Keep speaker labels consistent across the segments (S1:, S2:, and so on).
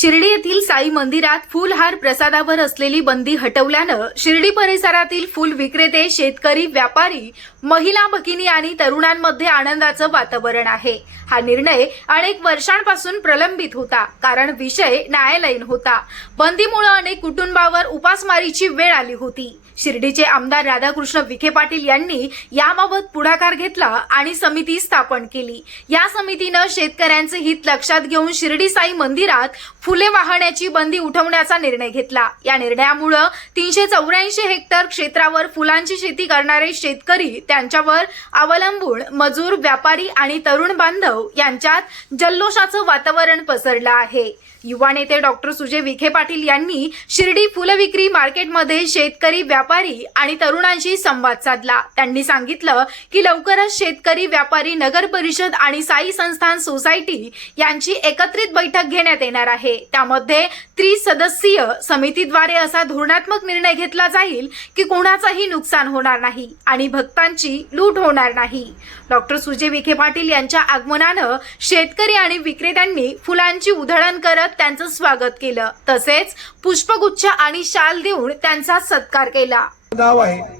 S1: शिर्डी येथील साई मंदिरात फुलहार प्रसादावर असलेली बंदी हटवल्यानं शिर्डी परिसरातील फुल विक्रेते शेतकरी व्यापारी महिला भगिनी आणि तरुणांमध्ये आनंदाचं वातावरण आहे. हा निर्णय अनेक वर्षांपासून प्रलंबित होता कारण विषय न्यायालयीन होता. बंदीमुळे अनेक कुटुंबावर उपासमारीची वेळ आली होती. शिर्डीचे आमदार राधाकृष्ण विखे पाटील यांनी याबाबत पुढाकार घेतला आणि समिती स्थापन केली. या समितीनं शेतकऱ्यांचे हित लक्षात घेऊन शिर्डी साई मंदिरात फुले वाहण्याची बंदी उठवण्याचा निर्णय घेतला. या निर्णयामुळं तीनशे चौऱ्याऐंशी हेक्टर क्षेत्रावर फुलांची शेती करणारे शेतकरी त्यांच्यावर अवलंबून मजूर व्यापारी आणि तरुण बांधव यांच्यात जल्लोषाचं वातावरण पसरलं आहे. युवा नेते डॉक्टर सुजय विखे पाटील यांनी शिर्डी फुलविक्री मार्केटमध्ये शेतकरी व्यापारी आणि तरुणांशी संवाद साधला. त्यांनी सांगितलं की लवकरच शेतकरी व्यापारी नगर परिषद आणि साई संस्थान सोसायटी यांची एकत्रित बैठक घेण्यात येणार आहे. त्यामध्ये त्रिसदस्यीय समितीद्वारे असा धोरणात्मक निर्णय घेतला जाईल की कोणाचंही नुकसान होणार नाही आणि भक्तांची लूट होणार नाही. डॉक्टर सुजय विखे पाटील यांच्या आगमनानं शेतकरी आणि विक्रेत्यांनी फुलांची उधळण करत त्यांचं स्वागत केलं. तसेच पुष्पगुच्छ आणि शाल देऊन त्यांचा सत्कार केला.
S2: नाव आहे.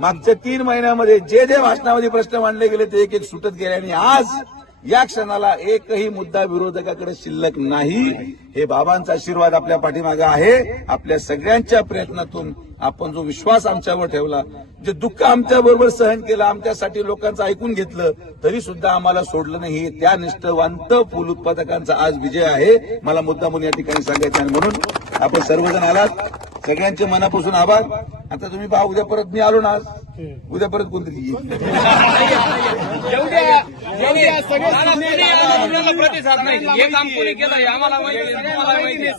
S2: मागच्या तीन महिन्यामध्ये जे जे भाषणामध्ये प्रश्न मांडले गेले ते एक एक सुटत गेले आणि आज या क्षणाला एकही मुद्दा विरोधकाकडे शिल्लक नाही. हे बाबांचा आशीर्वाद आपल्या पाठीमागे आहे. आपल्या सगळ्यांच्या प्रयत्नातून आपण जो विश्वास आमच्यावर ठेवला जे दुःख आमच्या बरोबर सहन केलं आमच्यासाठी लोकांचं ऐकून घेतलं तरी सुद्धा आम्हाला सोडलं नाही. त्या निष्ठवंत फुल उत्पादकांचा आज विजय आहे. मला मुद्दा म्हणून या ठिकाणी सांगायचं आहे म्हणून आपण सर्वजण आलात. सगळ्यांचे मनापासून आभार. आता तुम्ही पहा उद्या परत मी आलो ना उद्या परत कोणतरी येईल.
S3: आपल्याला प्रतिसाद नाही. हे काम कोणी केलं हे आम्हाला माहिती आहे, तुम्हाला माहिती आहे.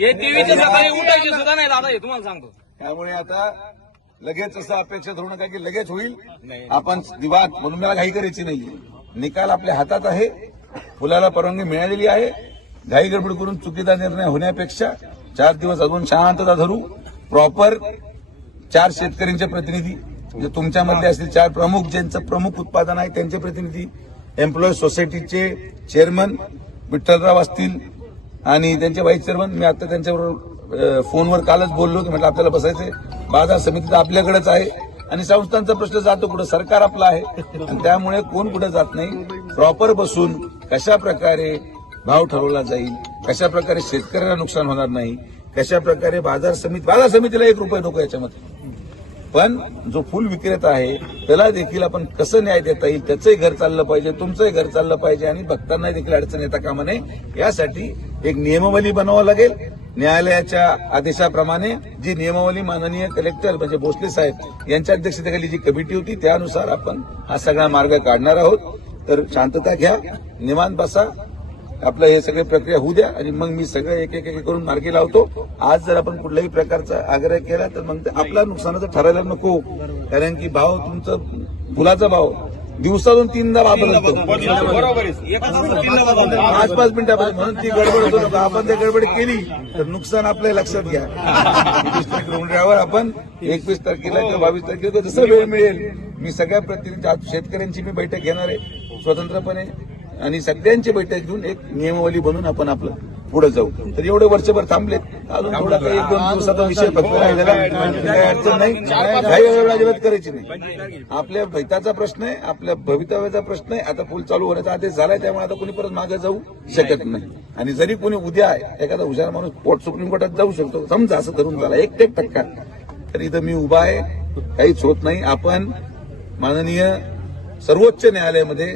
S3: हे टीव्हीच्या सकाळी उठायचे सुद्धा नाही दादा हे तुम्हाला सांगतो.
S2: त्यामुळे आता लगेच असं अपेक्षा धरू नका की लगेच होईल. आपण दिवा म्हणून मला घाई करायची नाही निकाल आपल्या हातात आहे. फुलाला परवानगी मिळालेली आहे. घाई गडबड करून चुकीचा निर्णय होण्यापेक्षा चार दिवस अजून शांतता धरू. प्रॉपर चार शेतकऱ्यांचे प्रतिनिधी म्हणजे तुमच्यामधले असतील चार प्रमुख ज्यांचं प्रमुख उत्पादन आहे त्यांचे प्रतिनिधी एम्प्लॉई सोसायटीचे चेअरमन विठ्ठलराव असतील आणि त्यांचे व्हाईस चेअरमन मी आता त्यांच्याबरोबर फोनवर कालच बोललो की म्हटलं आपल्याला बसायचंय. बाजार समिती तर आपल्याकडेच आहे. आणि संस्थांचा प्रश्न जातो कुठं? सरकार आपलं आहे. आणि त्यामुळे कोण कुठं जात नाही? प्रॉपर बसून कशा प्रकारे भाव ठरवला जाईल. कशा प्रकारे शेतकऱ्याला नुकसान होणार नाही कशा प्रकारे बाजार समिती बाजार समितीला एक रुपये नको याच्यामध्ये. पण जो फुल विक्रेता आहे त्याला देखील आपण कसं न्याय देता येईल त्याचंही घर चाललं पाहिजे तुमचंही घर चाललं पाहिजे आणि भक्तांना देखील अडचण येता कामा नये. यासाठी एक नियमावली बनवावं लागेल. न्यायालयाच्या आदेशाप्रमाणे जी नियमावली माननीय कलेक्टर म्हणजे भोसले साहेब यांच्या अध्यक्षतेखाली जी कमिटी होती त्यानुसार आपण हा सगळा मार्ग काढणार आहोत. तर शांतता घ्या निवांत बसा. आपलं हे सगळे प्रक्रिया होऊ द्या आणि मग मी सगळं एक एक एक करून मार्गी लावतो. आज जर आपण कुठल्याही प्रकारचा आग्रह केला तर मग ते आपला नुकसानाचं ठरायला नको. कारण की भाव तुमचं फुलाचा भाव दिवसातून तीनदा बदलतो. पाच पाच मिनिटापासून. म्हणून ती गडबड होतो आपण ते गडबड केली तर नुकसान आपल्या लक्षात घ्या. रोवण्यावर आपण एकवीस तारखेला किंवा बावीस तारखेला जसं वेळ मिळेल मी सगळ्या प्रतिनिधी शेतकऱ्यांची मी बैठक घेणार आहे. स्वतंत्रपणे आणि सगळ्यांची बैठक घेऊन एक नियमावली बनवून आपण आपलं पुढे जाऊ. तर एवढे वर्षभर थांबलेत. अजून थोडा काही एक दोन दिवसाचा विषय फक्त राहिलेला. काही अडचण नाही. काही अजिबात करायची नाही. आपल्या भैताचा प्रश्न आहे आपल्या भवितव्याचा प्रश्न आहे. आता पूल चालू होण्याचा आदेश झालाय त्यामुळे आता कोणी परत मागे जाऊ शकत नाही. आणि जरी कोणी उद्या एखादा हुशार माणूस कोर्ट सुप्रीम कोर्टात जाऊ शकतो समजा असं धरून झाला एक एक टक्का. तर इथं मी उभा आहे काहीच होत नाही. आपण माननीय सर्वोच्च न्यायालयामध्ये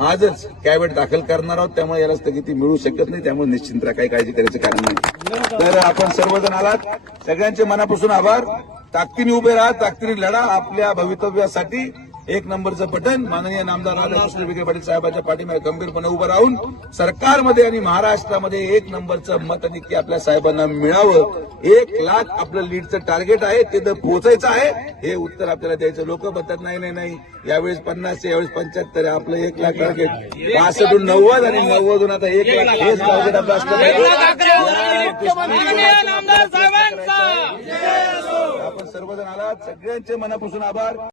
S2: आजच कॅबिनेट दाखल करणार आहोत त्यामुळे याला स्थगिती मिळू शकत नाही त्यामुळे निश्चिंत काही काळजी करायचं कारण नाही. तर आपण सर्वजण आलात. सगळ्यांचे मनापासून आभार. ताकदीने उभे राहा ताकदीने लढा आपल्या भवितव्यासाठी. एक नंबरचं बटन. माननीय नामदार राधाकृष्ण विखे पाटील साहेबांच्या पाठीमागे गंभीरपणे उभं राहून सरकारमध्ये आणि महाराष्ट्रामध्ये एक नंबरचं मत नक्की आपल्या साहेबांना मिळावं. एक लाख आपलं लीडचं टार्गेट आहे तिथं पोहोचायचं आहे. हे उत्तर आपल्याला द्यायचं. लोक म्हणतात नाही नाही नाही. यावेळेस पन्नास यावेळेस पंच्याहत्तर आपलं एक लाख टार्गेट पासष्टून नव्वद आणि नव्वदून आता एक लाख. हेच टार्गेट आपलं
S3: साहेबांचा.
S2: आपण सर्वजण आलात. सगळ्यांचे मनापासून आभार.